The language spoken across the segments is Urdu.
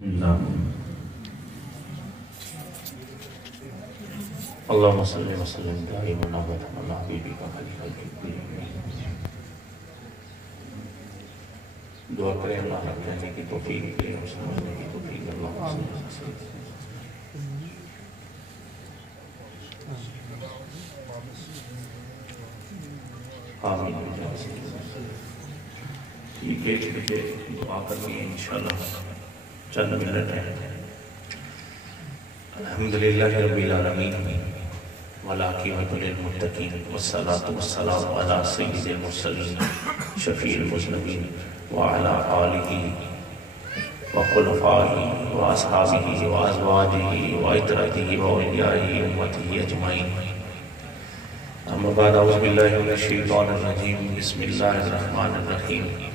اللهم صل وسلم دائما ابدا على حبیبک خلیلک دعا کریں اللہ حق کہنے کی توفیق دے اور سمجھنے کی توفیق دے اللہم صل وسلم آمین ٹھیک ہے دعا کرنی ہے انشاءاللہ چند منٹ ہے الحمدللہ رب العالمین والعاقبۃ للمتقین والصلاۃ والسلام علی سید المرسلین شفیع المذنبین وعلی آلہ وخلفائہ واصحابہ وازواجہ وعترتہ واولیاء امتہ اجمعین اما بعد اعوذ باللہ من الشیطان الرجیم بسم اللہ الرحمن الرحیم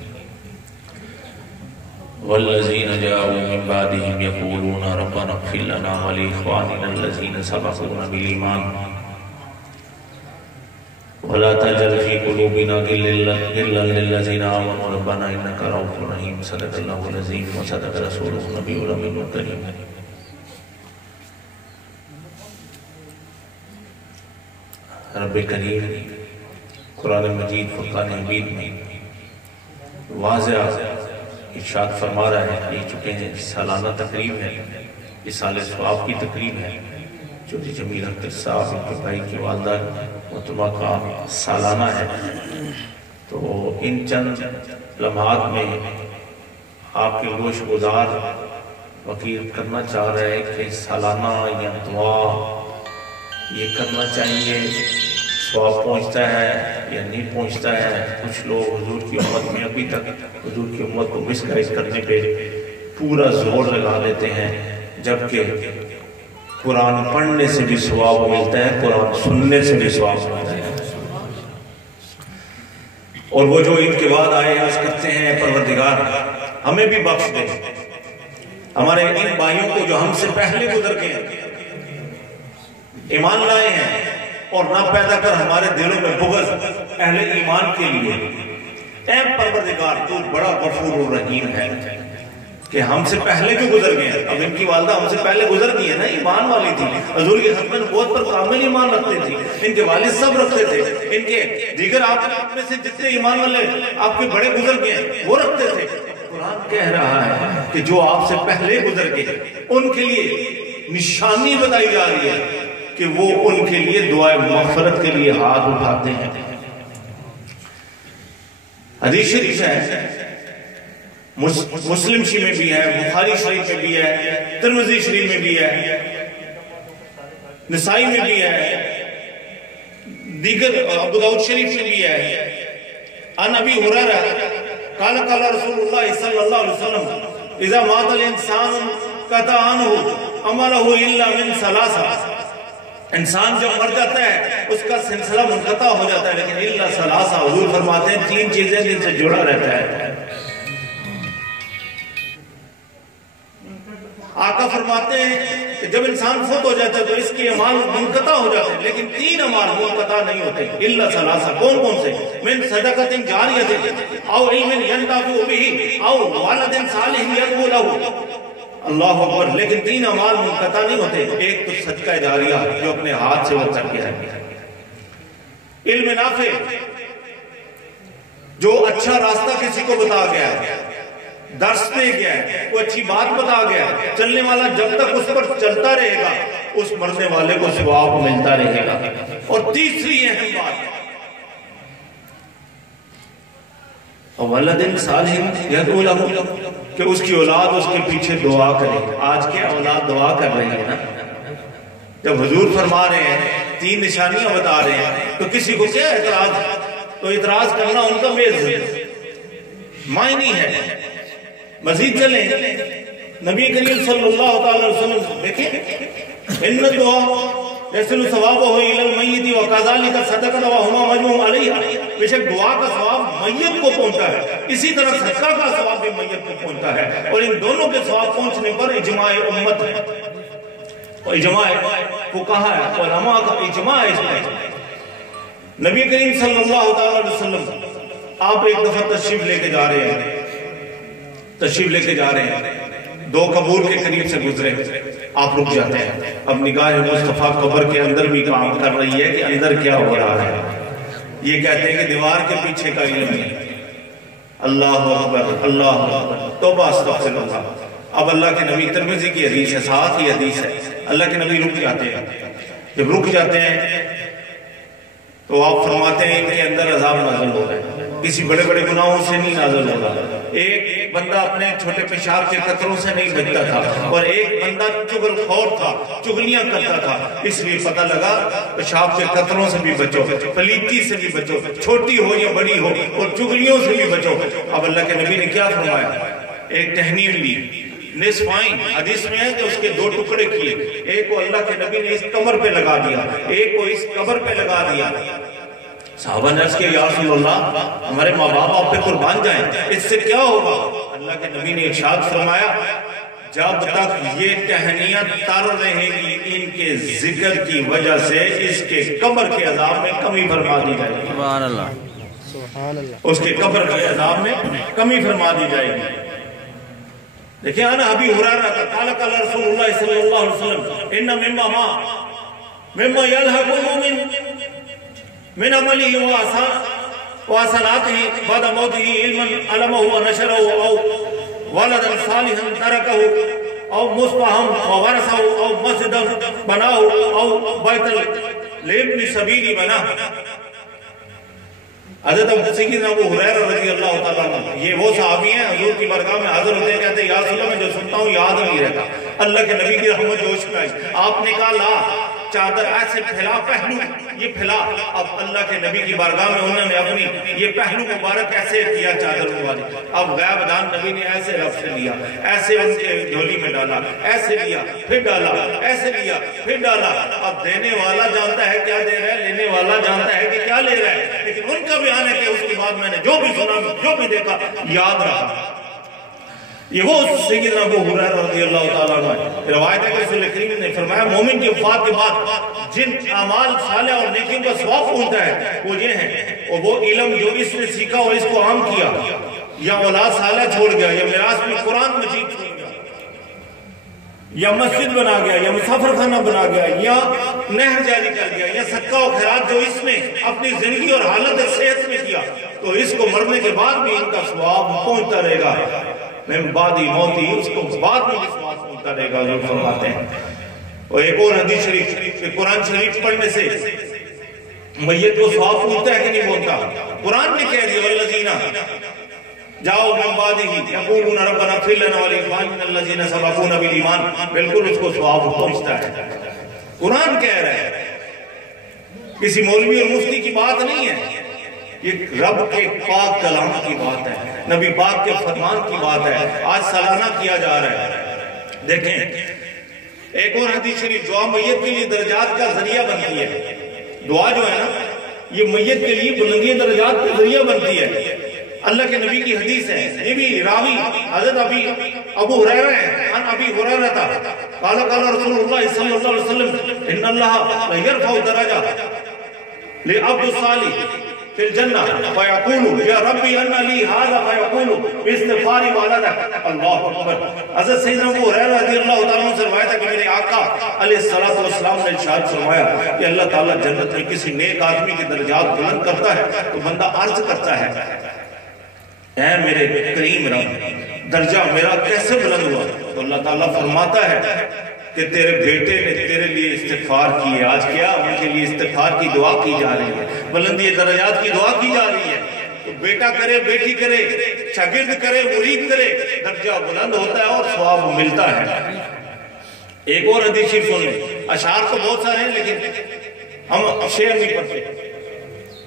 والذین جاءوا من بعدهم یقولون ربنا اغفر لنا ولإخواننا الذین سبقونا بالایمان ولا تجعل في قلوبنا غلا للذین آمنوا ربنا انک رؤوف رحیم صدق اللہ العظیم وصدق رسولہ النبی الامین الکریم رب کریم قرآن مجید فرقان حمید میں واضح ارشاد فرما رہا ہے یہ چکے ہیں سالانہ تقریب ہے اصال ثواب کی تقریب ہے جو جمیل اختر صاحب ان کے بھائی کی والدہ محترمہ کا سالانہ ہے تو ان چند لمحات میں آپ کے گوش گزار وکیل کرنا چاہ رہے ہیں کہ سالانہ یا دعا یہ کرنا چاہیے ثواب پہنچتا ہے یا نہیں پہنچتا ہے کچھ لوگ حضور کی امت میں ابھی تک حضور کی امت کو مس گائز کرنے پہ پورا زور لگا لیتے ہیں جبکہ قرآن پڑھنے سے بھی ثواب ملتا ہے قرآن سننے سے بھی ثواب ملتا ہے اور وہ جو ان کے بعد آئے عرض کرتے ہیں پروردگار ہمیں بھی بخش دے ہمارے ان بھائیوں کو جو ہم سے پہلے گزر گئے ایمان لائے ہیں اور نہ پیدا کر ہمارے دلوں میں بغض اہل ایمان کے لیے اے پروردگار تو بڑا غفور و رحیم ہے کہ ہم سے پہلے جو گزر گئے ہیں اب ان کی والدہ ہم سے پہلے گزر گئی ہے نا ایمان والی تھی حضور کی ختم نبوت پر کامل ایمان رکھتے تھی ان کے والد سب رکھتے تھے ان کے دیگر آپ میں سے جتنے ایمان والے آپ کے بڑے گزر گئے ہیں وہ رکھتے تھے قرآن کہہ رہا ہے کہ جو آپ سے پہلے گزر گئے ان کے لیے نشانی بتائی جا رہی ہے کہ وہ ان کے لیے دعائے مغفرت کے لیے ہاتھ اٹھاتے ہیں حدیث شریف ہے مسلم شریف میں بھی ہے بخاری شریف میں بھی ہے ترمذی شریف میں بھی ہے نسائی میں بھی ہے دیگر ابو داؤد شریف میں بھی ہے عن ابی ہریرہ قال قال رسول اللہ صلی اللہ علیہ وسلم اذا مات الانسان قطع عنہ عمله الا من ثلاثہ انسان جب مر جاتا ہے اس کا سلسلہ منقطع ہو جاتا ہے لیکن الا ثلاثہ حضور فرماتے ہیں تین چیزیں جن سے جڑا رہتا ہے آقا فرماتے ہیں کہ جب انسان فوت ہو جاتا ہے تو اس کے اعمال منقطع ہو جاتے ہیں لیکن تین اعمال منقطع نہیں ہوتے الا ثلاثہ کون کون سے من صدقۃ جاریہ او علم ينتفع به او ولد صالح يدعو له اللہ اکبر لیکن تین اعمال منقطع نہیں ہوتے ایک تو صدقہ جاریہ جو اپنے ہاتھ سے بچا کیا ہے علم نافع جو اچھا راستہ کسی کو بتا گیا ہے درس دے گیا ہے کوئی اچھی بات بتا گیا ہے چلنے والا جب تک اس پر چلتا رہے گا اس مرنے والے کو ثواب ملتا رہے گا اور تیسری اہم بات ولد صالح یدعو له کہ اس کی اولاد اس کے پیچھے دعا کرے آج کے اولاد دعا کر رہے ہیں نا جب حضور فرما رہے ہیں تین نشانیاں بتا رہے ہیں تو کسی کو کیا اعتراض تو اعتراض کرنا ان کا بے معنی ہے مزید چلیں نبی کریم صلی اللہ علیہ وسلم دیکھیں ان دعا یصل ثوابہ الی المیت وکذالک صدقۃ وہما مجموع علیہ بے شک دعا کا ثواب میت کو پہنچتا ہے اسی طرح صدقہ کا ثواب بھی میت کو پہنچتا ہے اور ان دونوں کے ثواب پہنچنے پر اجماع امت ہے اور اجماع فقہاء ہے علماء کا اجماع ہے نبی کریم صلی اللہ علیہ وسلم آپ ایک دفعہ تشریف لے کے جا رہے ہیں دو قبور کے قریب سے گزرے، آپ رک جاتے ہیں. اب نگاہ مصطفیٰ قبر کے اندر بھی کام کر رہی ہے کہ اندر کیا ہو رہا ہے. یہ کہتے ہیں کہ دیوار کے پیچھے کا علم نہیں. اللہ اکبر، اللہ اکبر، توبہ استغفر اللہ. اب اللہ کے نبی، ترمذی کی حدیث ہے، ساتھ ہی حدیث ہے، اللہ کے نبی رک جاتے ہیں. جب رک جاتے ہیں تو آپ فرماتے ہیں ان کے اندر عذاب نازل ہو رہا ہے. کسی بڑے بڑے گناہوں سے نہیں نازل ہو رہا. ایک بندہ اپنے چھوٹے پیشاب کے قطروں سے نہیں بچتا تھا، اور ایک بندہ چغل خور تھا، چغلیاں کرتا تھا. اس لیے پتہ لگا پیشاب کے قطروں سے بھی بچو، پلیتی سے بھی بچو، چھوٹی ہو یا بڑی ہو، اور چغلیوں سے بھی بچو. اب اللہ کے نبی نے کیا فرمایا؟ ایک ٹہنی لی، نصفائن، حدیث میں ہے کہ اس کے دو ٹکڑے کیے. ایک کو اللہ کے نبی نے اس قبر پہ لگا دیا، ایک کو اس قبر پہ لگا دیا. صحابہ نے عرض کیا یا رسول اللہ، ہمارے ماں باپ آپ پہ قربان جائیں، اس سے کیا ہوگا؟ اللہ کے نبی نے ارشاد فرمایا جب تک یہ ٹہنیاں تر رہیں گی ان کے ذکر کی وجہ سے اس کے قبر کے عذاب میں کمی فرما دی جائے گی. سبحان اللہ، سبحان اللہ. اس کے قبر کے عذاب میں کمی فرما دی جائے گی. دیکھیں انا ابی ہریرہ قال قال رسول اللہ صلی اللہ علیہ وسلم ان مما يلحق المؤمن من عمله وحسناته بعد موته علما علمه ونشره او ولدا صالحا تركه او مصباحا وورثه او مسجدا بناه او بیتا لابن سبیل بناه. حضرت سیدنا ابو ہریرہ رضی اللہ تعالیٰ عنہ یہ وہ صحابی ہیں حضور کی بارگاہ میں حاضر ہوتے ہیں، کہتے ہیں یا رسول اللہ میں جو سنتا ہوں یاد نہیں رہتا. اللہ کے نبی کی رحمت جوش میں آئی. آپ نے کہا لا چادر ایسے پھیلا، پہلو یہ پھیلا. اب اللہ کے نبی کی بارگاہ میں انہوں نے اپنی یہ پہلو مبارک ایسے کیا چادر مبارک. اب غیب دان نبی نے ایسے رب سے لیا، ایسے ان کے جھولی میں ڈالا، ایسے لیا پھر ڈالا، ایسے لیا پھر ڈالا. اب دینے والا جانتا ہے کیا دے رہا ہے، لینے والا جانتا ہے کہ کیا لے رہا ہے. لیکن ان کا بیان ہے کہ اس کے بعد میں نے جو بھی سنا، جو بھی دیکھا یاد رہا. یہ وہ سیدنا ابو ہریرہ رضی اللہ تعالیٰ عنہ روایت ہے کہ رسول کریم نے فرمایا مومن کی وفات کے بعد جن اعمال صالح اور نیکیوں کا ثواب پہنچتا ہے وہ یہ ہیں، اور وہ علم جو اس نے سیکھا اور اس کو عام کیا، یا اولاد صالح چھوڑ گیا، یا میراث میں قرآن مجید چھوڑ گیا، یا مسجد بنا گیا، یا مسافر خانہ بنا گیا، یا نہر جاری کر گیا، یا صدقہ و خیرات جو اس نے اپنی زندگی اور حالت صحت میں کیا، تو اس کو مرنے کے بعد بھی ان کا ثواب پہنچتا رہے گا. من بعدی موتی، اس کو بعد میں بھی ثواب پہنچتا رہے گا. حضور فرماتے ہیں. اور ایک اور حدیث شریف کہ قرآن شریف پڑھنے سے میت کو ثواب پہنچتا ہے کہ نہیں پہنچتا؟ قرآن نے کہہ دیا والذین جاؤ من بعدہ یقولون ربنا اغفر لنا ولإخواننا الذین سبقونا بالایمان. بالکل اس کو ثواب پہنچتا ہے. قرآن کہہ رہا ہے، کسی مولوی اور مفتی کی بات نہیں ہے، یہ رب کے پاک کلام کی بات ہے، نبی پاک کے فرمان کی بات ہے. آج سالانہ کیا جا رہا ہے. دیکھیں ایک اور حدیث شریف دعا میت کے لیے درجات کا ذریعہ بنتی ہے. دعا جو ہے نا یہ میت کے لیے بلندی درجات کا ذریعہ بنتی ہے. اللہ کے نبی کی حدیث ہے، یہ بھی راوی حضرت ابو ہریرہ ہیں. ان ابی ہریرہ تھا قال قال رسول اللہ صلی اللہ علیہ وسلم ان اللہ یرفع درجہ لعبد الصالح فی الجنہ فیقول یا ربی انا لی ھذا فیقول باستغفار والدک. اللہ اکبر. حضرت سیدنا ابو ہریرہ رضی اللہ تعالیٰ عنہ سے روایت ہے کہ میرے آقا علیہ السلام نے ارشاد فرمایا کہ اللہ تعالیٰ جنت میں کسی نیک آدمی کے درجات بلند کرتا ہے تو بندہ عرض کرتا ہے اے میرے کریم رب درجہ میرا کیسے بلند ہوا؟ تو اللہ تعالیٰ فرماتا ہے کہ تیرے بیٹے نے تیرے لیے استغفار کی ہے. آج کیا ان کے لیے استغفار کی دعا کی جا رہی ہے، بلندی درجات کی دعا کی جا رہی ہے. تو بیٹا کرے، بیٹی کرے، شاگرد کرے، مرید کرے، درجہ بلند ہوتا ہے اور ثواب ملتا ہے. ایک اور حدیث شریف سن لیں. اشعار تو بہت سارے ہیں لیکن ہم شعر نہیں پڑھتے.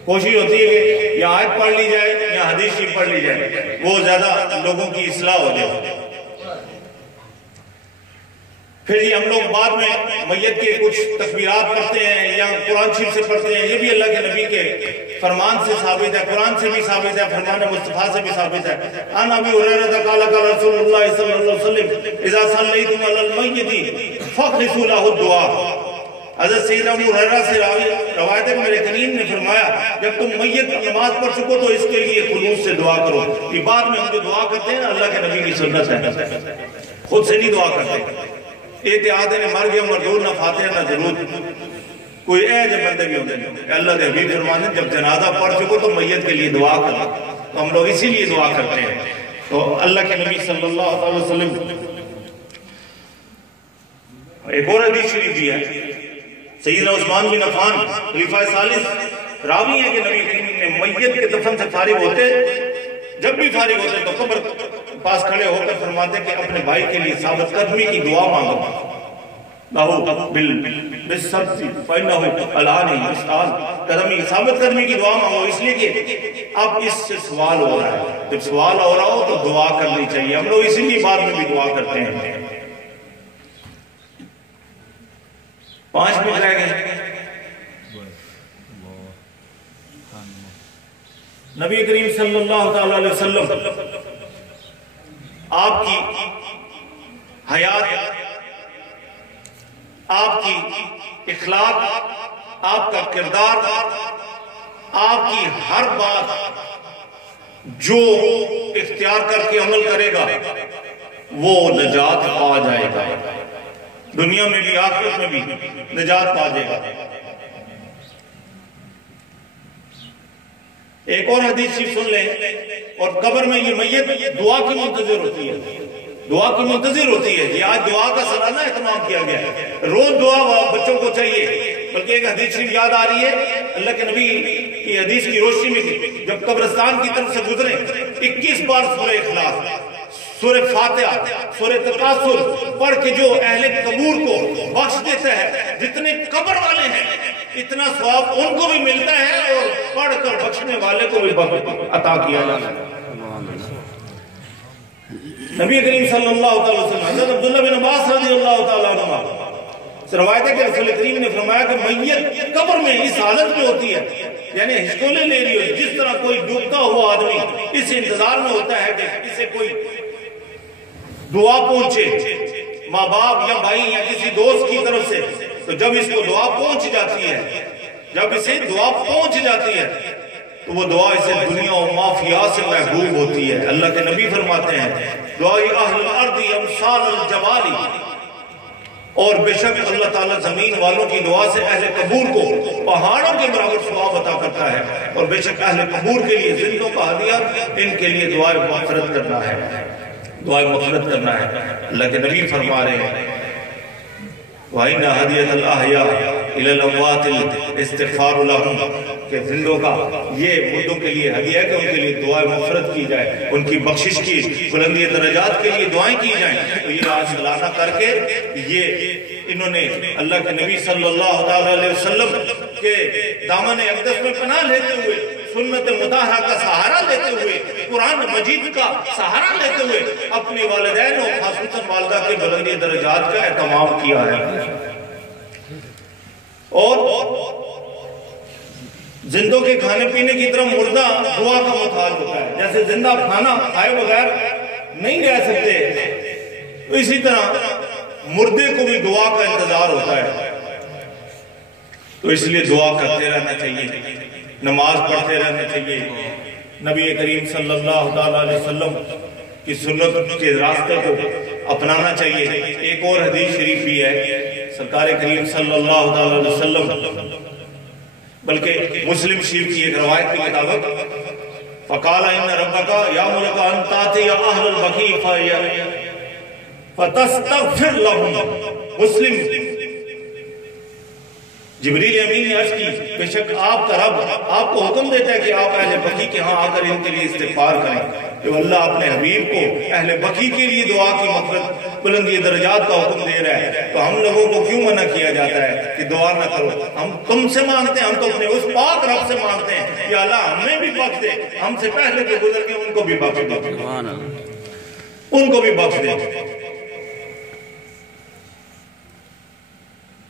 کوشش ہوتی ہے کہ یا آیت پڑھ لی جائے یا حدیث شریف پڑھ لی جائے، وہ زیادہ لوگوں کی اصلاح ہو جائے. پھر ہم لوگ بعد میں میت کے کچھ تکبیرات پڑھتے ہیں یا قرآن شریف سے پڑھتے ہیں. یہ بھی اللہ کے نبی کے فرمان سے ثابت ہے، قرآن سے بھی ثابت ہے، فرمان مصطفیٰ سے بھی ثابت ہے. ان ابی ہریرہ قال قال رسول اللہ صلی اللہ علیہ وسلم اذا صلیتم علی المیت فاخلصوا له الدعاء. حضرت سیدنا ابو ہریرہ سے روایت ہے کہ میرے کریم نے فرمایا جب تم میت کی نماز پڑھ چکو تو اس کے لیے خلوص سے دعا کرو. یہ بعد میں ہم جو دعا کرتے ہیں اللہ کے نبی کی سنت ہے. خود سے نہیں دعا کرتے. احتیاط نے مر گیا مردود نہ فاتحہ نہ درود. کوئی جب بندے بھی ہوتے ہیں. اللہ کے حبیب فرماتے ہیں جب جنازہ پڑھ چکو تو میت کے لیے دعا کرو. تو ہم لوگ اسی لیے دعا کرتے ہیں. تو اللہ کے نبی صلی اللہ علیہ وسلم ایک اور حدیث شریف بھی ہے. سیدنا عثمان بن عفان خلیفہ ثالث راوی ہے کہ نبی کریم نے میت کے دفن سے فارغ ہوتے, جب بھی فارغ ہوتے تو قبر پاس کھڑے ہو کر فرماتے کہ اپنے بھائی کے لیے ثابت قدمی کی دعا مانگو. ثابت قدمی کی دعا مانگو, اس لیے کہ اب اس سے سوال ہو رہا ہے. جب سوال ہو رہا ہو تو دعا کرنی چاہیے. ہم لوگ اسی لیے بعد میں بھی دعا کرتے ہیں. 5 منٹ رہ گئے. نبی کریم صلی اللہ علیہ وسلم آپ کی حیات, آپ کی اخلاق, آپ کا کردار, آپ کی ہر بات جو اختیار کر کے عمل کرے گا وہ نجات پا جائے گا. دنیا میں بھی آخرت میں بھی نجات پا جائے گا. ایک اور حدیث سن لیں. اور قبر میں یہ میت دعا کی منتظر ہوتی ہے. دعا کی منتظر ہوتی ہے. یہ آج دعا کا سالانہ اہتمام کیا گیا ہے. روز دعا بچوں کو چاہیے. بلکہ ایک حدیث شریف یاد آ رہی ہے اللہ کے نبی کی حدیث کی روشنی میں جب قبرستان کی طرف سے گزرے 21 بار سورہ اخلاص, سورہ فاتحہ, سورہ تکاثر پڑھ کے جو اہل قبور کو بخش دیتا ہے, جتنے قبر والے ہیں اتنا ثواب ان کو بھی ملتا ہے اور پڑھ کر بخشنے والے کو بھی عطا کیا جاتا ہے. نبی کریم صلی اللہ علیہ وسلم حضرت عبداللہ بن عباس رضی اللہ تعالیٰ عنہ سے روایت ہے کہ رسول کریم نے فرمایا کہ میت قبر میں اس حالت میں ہوتی ہے, یعنی ہچکولے لے رہی ہو, جس طرح کوئی ڈوبتا ہوا آدمی اس انتظار میں ہوتا ہے کہ اسے کوئی دعا پہنچے ماں باپ یا بھائی یا کسی دوست کی طرف سے. تو جب اس کو دعا پہنچ جاتی ہے, جب اسے دعا پہنچ جاتی ہے تو وہ دعا اسے دنیا و مافیا سے محبوب ہوتی ہے. اللہ کے نبی فرماتے ہیں دعائی اہل الارض امثال الجبال, اور بے شک اللہ تعالیٰ زمین والوں کی دعا سے اہل قبور کو پہاڑوں کے برابر ثواب عطا کرتا ہے. اور بے شک اہل قبور کے لیے زندوں کا ہدیہ ان کے لیے دعائیں مغفرت کرنا ہے, دعائیں مغفرت کرنا ہے. اللہ کے نبی فرما رہے ہیں وَإِنَّ هَدِيَةَ الْأَحْيَاءِ إِلَى الْأَمْوَاتِ الْإِسْتِغْفَارُ لَهُمْ, کہ زندوں کا یہ مردوں کے لیے ہدیہ ہے کہ ان کے لیے دعائیں مغفرت کی جائے, ان کی بخشش کی, بلندی درجات کے لیے دعائیں کی جائیں. تو یہ آج سالانہ کر کے یہ انہوں نے اللہ کے نبی صلی اللہ علیہ وسلم کے دامن اقدس میں پناہ لیتے ہوئے, سنت مطہرہ کا سہارا لیتے ہوئے, قرآن مجید کا سہارا لیتے ہوئے اپنی والدین اور خاصوصاً والدہ کے بلندی درجات کا اہتمام کیا ہے. اور زندوں کے کھانے پینے کی طرف مردہ دعا کا محتاج ہوتا ہے. جیسے زندہ کھانا کھائے بغیر نہیں رہ سکتے, تو اسی طرح مردے کو بھی دعا کا انتظار ہوتا ہے. تو اس لیے دعا کرتے رہنا چاہیے, نماز پڑھتے رہنا چاہیے, نبی کریم صلی اللہ علیہ وسلم کی سنت کے راستے کو اپنانا چاہیے. ایک اور حدیث شریف بھی ہے سرکار کریم صلی اللہ علیہ وسلم, بلکہ مسلم شریف کی ایک روایت کے مطابق فَقَالَ إِنَّ رَبَّكَ يَأْمُرُكَ أَن تَأْتِيَ أَهْلَ الْبَقِيعِ فَتَسْتَغْفِرْ لَهُمْ. مسلم جبریل امین نے عرض کی بے شک آپ کا رب آپ کو حکم دیتا ہے کہ آپ اہل بقیع کے ہاں آ کر ان کے لیے استغفار کریں. کہ اللہ اپنے حبیب کو اہل بقیع کے لیے دعا کی مغفرت بلندی درجات کا حکم دے رہا ہے, تو ہم لوگوں کو کیوں منع کیا جاتا ہے کہ دعا نہ کرو؟ ہم تم سے مانگتے ہیں, ہم تو اپنے اس پاک رب سے مانگتے ہیں یا اللہ ہمیں بھی بخش دے, ہم سے پہلے جو گزر گئے ان کو بھی بخش دے, ان کو بھی بخش دے.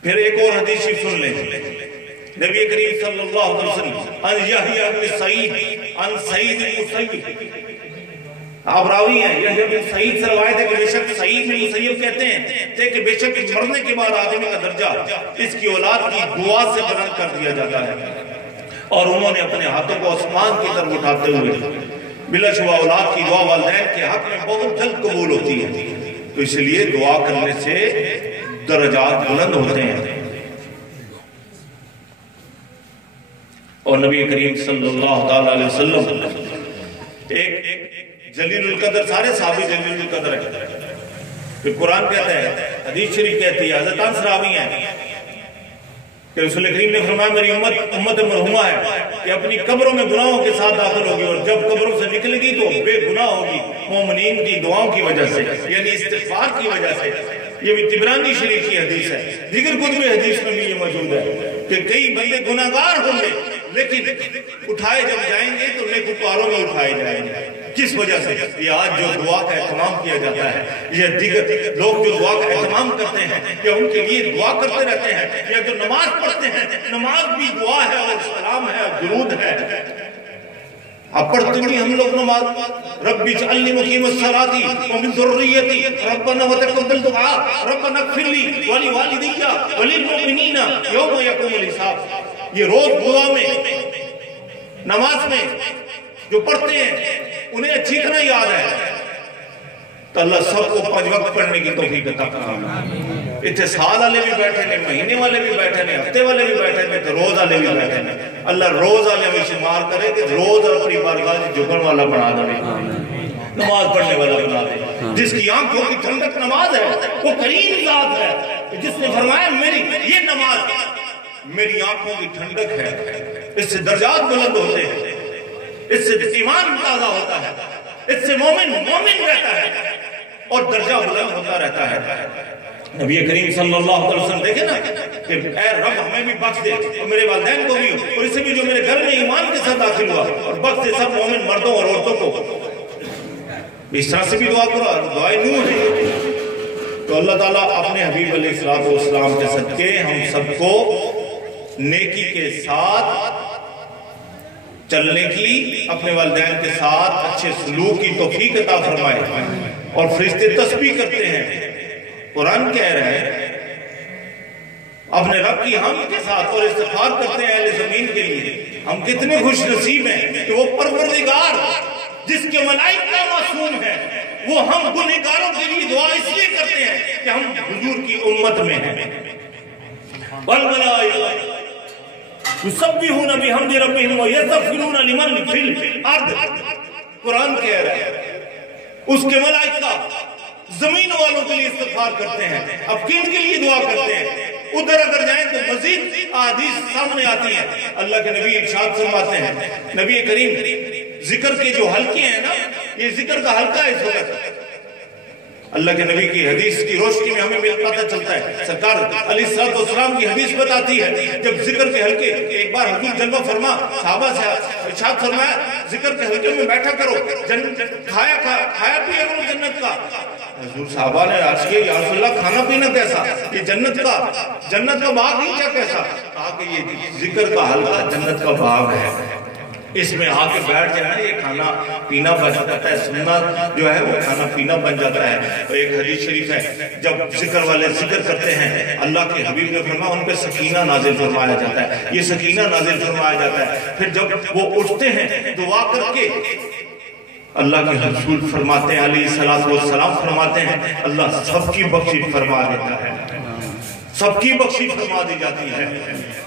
پھر ایک اور حدیث سن لیں. نبی کریم صلی اللہ علیہ وسلم ان یحییٰ بن سعید ان سعید المسیب, آپ راوی ہیں یحییٰ بن سعید سے روایت ہے کہ بے شک سعید بن مسیب کہتے ہیں کہ بے شک مرنے کے بعد آدمی کا درجہ اس کی اولاد کی دعا سے بلند کر دیا جاتا ہے. اور انہوں نے اپنے ہاتھوں کو آسمان کی طرف اٹھاتے ہوئے بلا شبہ اولاد کی دعا والدین کے حق میں بہت جلد قبول ہوتی ہے. تو اس لیے دعا کرنے سے درجات بلند ہوتے ہیں. اور نبی کریم صلی اللہ علیہ وسلم ایک جلیل القدر، سارے صحابی جلیل القدر ہے. پھر قرآن کہتا ہے، حدیث شریف کہتی ہے، حضرت انس راوی ہیں کہ رسول کریم نے فرمایا میری امت مرحومہ ہے کہ اپنی قبروں میں گناہوں کے ساتھ داخل ہوگی، اور جب قبروں سے نکلے گی تو بے گناہ ہوگی مومنین کی دعاؤں کی وجہ سے، یعنی استغفار کی وجہ سے. یہ بھی طبرانی شریف کی حدیث ہے. دیگر کتب حدیث میں بھی یہ موجود ہے کہ کئی بندے گناہگار ہوں گے لیکن اٹھائے جب جائیں گے تو نیکوکاروں میں اٹھائے جائیں گے. کس وجہ سے؟ یہ آج جو دعا کا اہتمام کیا جاتا ہے، یہ دیگر لوگ جو دعا کا اہتمام کرتے ہیں یا ان کے لیے دعا کرتے رہتے ہیں، یا جو نماز پڑھتے ہیں، نماز بھی دعا ہے اور سلام ہے اور درود ہے. اب پڑھتے بھی ہم لوگ نماز، رب اجعلنی مقیم الصلاۃ ومن ذریتی ربنا وتقبل دعاء ربنا اغفر لی ولوالدی وللمؤمنین یوم یقوم الحساب. یہ روز دعا میں، نماز میں جو پڑھتے ہیں انہیں اچھی طرح یاد ہے. تو اللہ سب کو 5 وقت پڑھنے کی توفیق عطا فرمائے. اتنے سال والے بھی بیٹھے نے، مہینے والے بھی بیٹھے نے، ہفتے والے بھی بیٹھے نے، تو روز والے بھی بیٹھے نے. اللہ روز والے میں شمار کرے کہ روز اپنی بارگاہ جھکن والا بنا دے، نماز پڑھنے والا بنا دے. جس کی آنکھوں کی ٹھنڈک نماز ہے وہ کریم ذات ہے جس نے فرمایا میری یہ نماز میری آنکھوں کی ٹھنڈک ہے. اس سے درجات بلند ہوتے ہیں، اس سے ایمان تازہ ہوتا ہے، اس سے مومن رہتا ہے اور درجہ بلند ہوتا رہتا ہے. نبی کریم صلی اللہ علیہ وسلم دیکھیں نا کہ اے رب ہمیں بھی بخش دے اور میرے والدین کو بھی، اور اسے بھی جو میرے گھر میں ایمان کے ساتھ داخل ہوا، اور بخش دے سب مومن مردوں اور عورتوں کو. اس طرح سے بھی دعا کرو، دعائیں نور ہے. تو اللہ تعالیٰ اپنے حبیب علیہ السلام کے صدقے ہم سب کو نیکی کے ساتھ چلنے کی، اپنے والدین کے ساتھ اچھے سلوک کی توفیق عطا فرمائے. اور فرشتے تسبیح کرتے ہیں، قرآن کہہ رہے ہیں اپنے رب کی حمد کے ساتھ اور استغفار کرتے ہیں اہل زمین کے لیے. ہم کتنے خوش نصیب ہیں کہ وہ پروردگار جس کے ملائکہ معصوم ہیں، وہ ہم گنہگاروں کے لیے دعا اس لیے کرتے ہیں کہ ہم حضور کی امت میں ہیں. والملائکہ یسبحون بحمد ربہم ویستغفرون لمن فی الارض. قرآن کہہ رہا ہے اس کے ملائکہ زمین والوں کے لیے استغفار کرتے ہیں. اب کن کے لیے دعا کرتے ہیں؟ ادھر اگر جائیں تو مزید احادیث سامنے آتی ہیں. اللہ کے نبی ارشاد فرماتے ہیں، نبی کریم ذکر کے جو حلقے ہیں نا، یہ ذکر کا حلقہ ہے اس وقت. اللہ کے نبی کی حدیث کی روشنی میں ہمیں پتہ چلتا ہے. سرکار علیہ السلام کی حدیث بتاتی ہے جب ذکر کے حلقے، ایک بار حضور جلوہ فرما صحابہ سے ارشاد فرمایا ذکر کے حلقے میں بیٹھا کرو، کھایا پیا کرو جنت کا. حضور صحابہ نے عرض کیا یا رسول اللہ کھانا پینا کیسا؟ یہ جنت کا باغ ہی کیا کیسا؟ کہا کہ یہ ذکر کا حلقہ جنت کا باغ ہے، اس میں آ کے بیٹھ جائیں یہ کھانا پینا بن جاتا ہے، سننا جو ہے وہ کھانا پینا بن جاتا ہے. اور ایک حدیث شریف ہے جب ذکر والے ذکر کرتے ہیں اللہ کے حبیب نے فرمایا ان پہ سکینہ نازل فرمایا جاتا ہے. یہ سکینہ نازل فرمایا جاتا ہے. پھر جب وہ اٹھتے ہیں دعا کر کے اللہ کے رسول فرماتے ہیں علیہ السلام فرماتے ہیں اللہ سب کی بخشش فرما دیتا ہے، سب کی بخشش فرما دی جاتی ہے.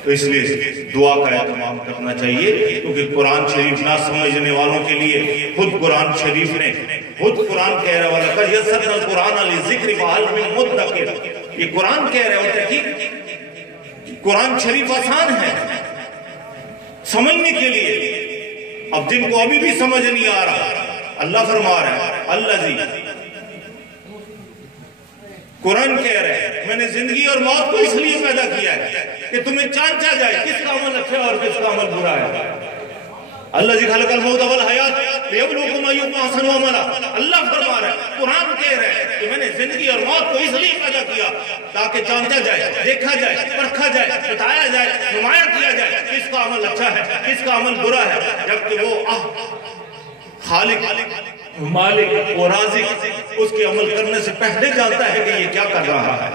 تو اس لیے دعا کا اہتمام کرنا چاہیے، کیونکہ قرآن شریف نہ سمجھنے والوں کے لیے خود قرآن شریف نے قرآن کہہ رہا والا کہ یسرنا القرآن للذکر فہل من مدکر. یہ قرآن کہہ رہے ہوتے ہیں کہ قرآن شریف آسان ہے سمجھنے کے لیے. اب جن کو ابھی بھی سمجھ نہیں آ رہا، اللہ فرما رہا ہے الذی، قرآن کہہ رہے ہیں میں نے زندگی اور موت کو اس لیے پیدا کیا ہے کہ تمہیں چانچا جائے کس کا عمل اچھا ہے اور کس کا عمل برا ہے. الذی خلق الموت والحیات لیبلوکم ایکم احسن عملا. اللہ فرما رہا ہے، قرآن کہہ رہے ہیں کہ میں نے زندگی اور موت کو اس لیے پیدا کیا تاکہ چانچا جائے، دیکھا جائے، پرکھا جائے، بتایا جائے، نمایاں کیا جائے کس کا عمل اچھا ہے کس کا عمل برا ہے. جبکہ وہ خالق مالک و رازق اس کے عمل کرنے سے پہلے جانتا ہے کہ یہ کیا کر رہا ہے،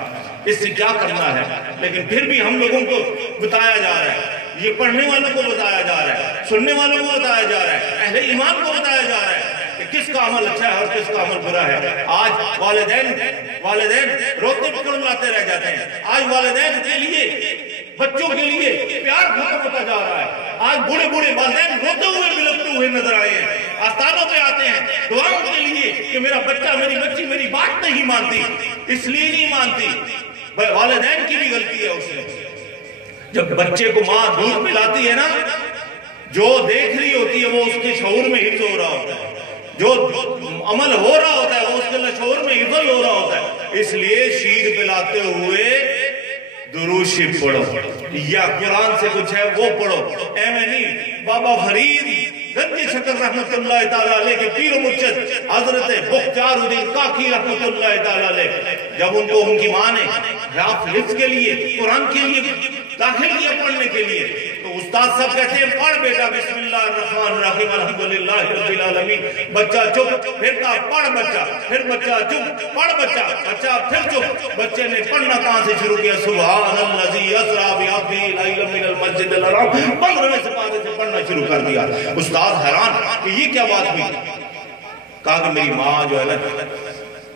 اس سے کیا کرنا ہے. لیکن پھر بھی ہم لوگوں کو بتایا جا رہا ہے، یہ پڑھنے والوں کو بتایا جا رہا ہے، سننے والوں کو بتایا جا رہا ہے، اہل ایمان کو بتایا جا رہا ہے کہ کس کا عمل اچھا ہے اور کس کا عمل برا ہے. آج والدین روتے پکڑلاتے رہ جاتے ہیں. آج والدین کے لیے بچوں کے لیے پیار ختم ہوتا جا رہا ہے. آج بوڑھے والدین روتے ہوئے بلکتے ہوئے نظر آئے ہیں. آستانوں پہ آتے ہیں دعاؤں کے لیے کہ میرا بچہ میری بچی میری بات نہیں مانتی, اس لیے نہیں مانتی. والدین کی بھی غلطی ہے اس میں. جب بچے کو ماں دودھ پلاتی ہے نا, جو دیکھ رہی ہوتی ہے وہ اس کے شعور میں حفظ ہو رہا ہوتا ہے, جو عمل ہو رہا ہوتا ہے وہ اس کے شعور میں حفظ ہو رہا ہوتا ہے. اس لیے شیر پلاتے ہوئے درود شریف پڑھو, یا قرآن سے کچھ ہے وہ پڑھو. میں نہیں, بابا فرید گنج شکر رحمت اللہ تعالیٰ علیہ کے پیر و مرشد حضرت بختیار الدین کاکی رحمت اللہ تعالیٰ علیہ, جب ان کو ان کی ماں نے حفظ کے لیے قرآن کے لیے داخل کیا پڑھنے کے لیے, تو استاد صاحب کہتے ہیں پڑھ بیٹا بسم اللہ الرحمن الرحیم الحمدللہ رب العالمین. بچہ چپ, پھر کہا پڑھ بچہ, پھر بچہ چپ, پڑھ بچہ, بچہ پھر چپ. بچے نے پڑھنا کہاں سے شروع کیا؟ سبحان الذی اسری بعبدہ لیلا من المسجد الحرام, 15ویں سپارے سے پڑھنا شروع کر دیا. استاد حیران کہ یہ کیا بات ہوئی. کہا کہ میری ماں جو ہے نا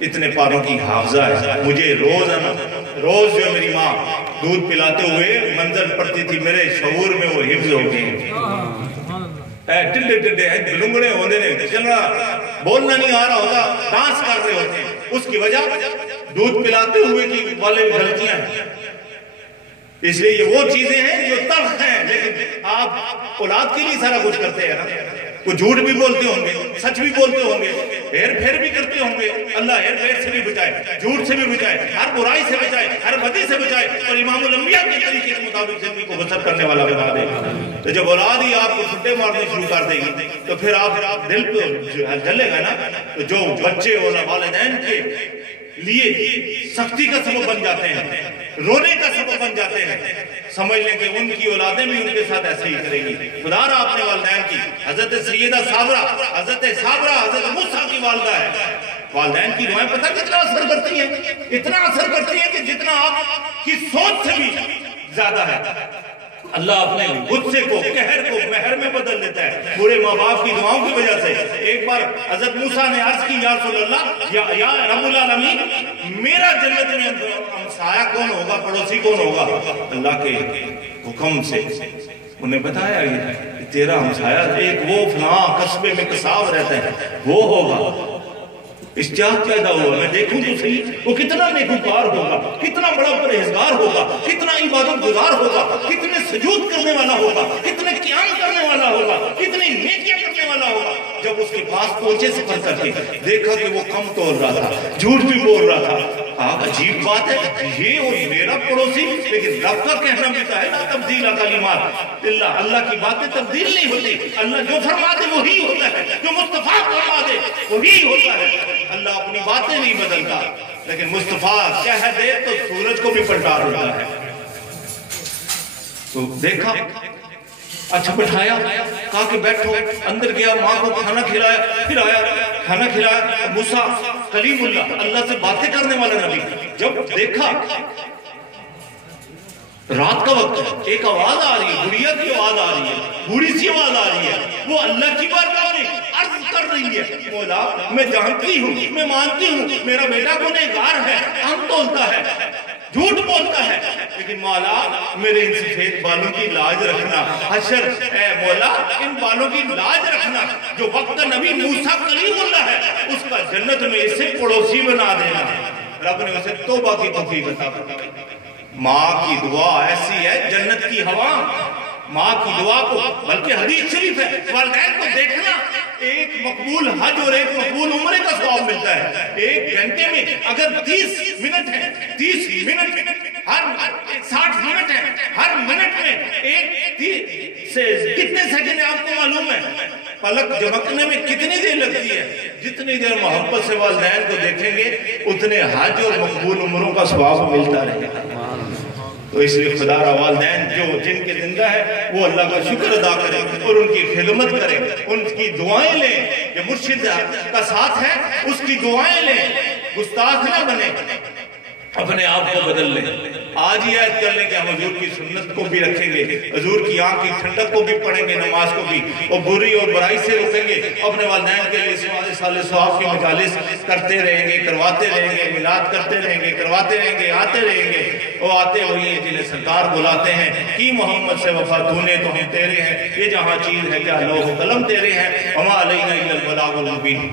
اتنے پاروں کی حافظہ ہے, مجھے روز جو میری ماں دودھ پلاتے ہوئے منظر پڑتی تھی, میرے شعور میں وہ حفظ ہو گئے. ٹڈے ہیں, گلنگڑے ہونے نے چل رہا, بولنا نہیں آ رہا ہوتا, ڈانس کر رہے ہوتے ہیں. اس کی وجہ دودھ پلاتے ہوئے کی والے غلطیاں ہیں. اس لیے یہ وہ چیزیں ہیں جو تلخ ہیں, لیکن آپ اولاد کے لیے سارا کچھ کرتے ہیں نا. وہ جھوٹ بھی بولتے ہوں گے, سچ بھی بولتے ہوں گے, ہیر پھیر بھی کرتے ہوں گے. اللہ ہیر پھیر سے بھی بچائے, جھوٹ سے بھی بچائے, ہر برائی سے بچائے, ہر بدی سے بچائے, اور امام الانبیاء کے طریقے کے مطابق زندگی کو بسر کرنے والا بنا دے. تو جب اولاد ہی آپ کو چھٹے مارنے شروع کر دے گی تو پھر آپ دل پہ جلے گا نا. تو جو بچے اور والدین کے لیے سختی کا سبب بن جاتے ہیں, رونے کا سبب بن جاتے ہیں, سمجھ لیں کہ ان کی اولادیں بھی ان کے ساتھ ایسے ہی کریں گی. خدا را اپنے والدین کی, حضرت سیدہ صابرہ, حضرت موسیٰ کی والدہ ہے. والدین کی دعائیں پتہ کتنا اثر کرتی ہیں, اتنا اثر کرتی ہیں کہ جتنا آپ کی سوچ سے بھی زیادہ ہے. اللہ اپنے غصے کو, قہر کو مہر میں بدل دیتا ہے برے ماں باپ کی دعاؤں کی وجہ سے. ایک بار حضرت موسیٰ نے عرض کی, یا رسول اللہ, یا رب العالمین, میرا جنت میں ہمسایہ کون ہوگا, پڑوسی کون ہوگا؟ اللہ کے حکم سے انہیں بتایا یہ تیرا ہمسایہ ایک وہ فلاں قصبے میں قصاب رہتا ہے, وہ ہوگا. اشتیاق پیدا ہوا, میں دیکھوں تو صحیح وہ کتنا نیکوکار ہوگا, کتنا بڑا پرہیزگار ہوگا, کتنا عبادت گزار ہوگا, کتنے سجود کرنے والا ہوگا, کتنے قیام کرنے والا ہوگا, کتنی نیکیاں کرنے والا ہوگا. جب اس کے پاس پہنچے سفر کر کے دیکھا کہ وہ کم تول رہا تھا, جھوٹ بھی بول رہا تھا. عجیب بات ہے, یہ اور میرا پڑوسی, لیکن رب کا کہنا بھی ہے نا تبدیل کلمات اللہ, اللہ کی باتیں تبدیل نہیں ہوتی. اللہ جو فرما دے وہی ہوتا ہے, جو مصطفیٰ فرما دے وہی ہوتا ہے. اللہ اپنی باتیں نہیں بدلتا, لیکن مصطفیٰ کہہ دے تو سورج کو بھی پلٹا دیتا ہے. تو دیکھا, اچھا بٹھایا, کہا کہ بیٹھو, اندر گیا, ماں کو کھانا کھلایا, پھر آیا کھانا کھلایا. موسیٰ کلیم اللہ, اللہ سے باتیں کرنے والا نبی, جب دیکھا رات کا وقت ہے, ایک آواز آ رہی ہے, گڑیا کی آواز آ رہی ہے, بوڑھی سی آواز آ رہی ہے, وہ اللہ کی بارگاہ میں عرض کر رہی ہے, مولا میں جانتی ہوں, میں مانتی ہوں میرا بیٹا گنہگار ہے, ہم تولتا ہے, جھوٹ بولتا ہے, لیکن مولا میرے ان سفید بالوں کی لاج رکھنا. حشر, اے مولا ان بالوں کی لاج رکھنا. جو وقت نبی موسیٰ کلیم اللہ ہے اس کا جنت میں اسے پڑوسی بنا دینا. رب نے اسے توبہ کی توفیق عطا فرمائی. ماں کی دعا ایسی ہے, جنت کی ہوا ماں کی دعا کو, بلکہ حدیث شریف ہے والدین کو دیکھنا ایک مقبول حج اور ایک مقبول عمرے کا ثواب ملتا ہے. ایک گھنٹے میں اگر 30 منٹ ہے, 30 منٹ ہر 60 منٹ ہے, ہر منٹ میں ایک سے کتنے سیکنڈ آپ کو معلوم ہے, پلک جھپکنے میں کتنی دیر لگتی ہے. جتنی دیر محبت سے والدین کو دیکھیں گے اتنے حج اور مقبول عمروں کا ثواب ملتا رہے گا. تو اس لیے خدا را والدین جو جن کے زندہ ہے وہ اللہ کا شکر ادا کریں اور ان کی خدمت کریں, ان کی دعائیں لیں. جو مرشد کا ساتھ ہے اس کی دعائیں لیں, گستاخ نہ بنے, اپنے آپ کو بدل لیں. آج ہی عہد کر لیں کہ ہم حضور کی سنت کو بھی رکھیں گے، حضور کی آنکھ کی ٹھنڈک کو بھی پڑھیں گے، نماز کو بھی، اور بری اور برائی سے روکیں گے، اپنے والدین کے لیے سال ثواب کی مجالس کرتے رہیں گے، کرواتے رہیں گے، میلاد کرتے رہیں گے، کرواتے رہیں گے، آتے رہیں گے۔ وہ آتے وہی ہیں جنہیں سرکار بلاتے ہیں، کی محمد سے وفا تو نے تو ہم تیرے ہیں، یہ جہاں چیز ہے کیا لوح و قلم تیرے ہیں، وما علینا الا البلاغ المبین۔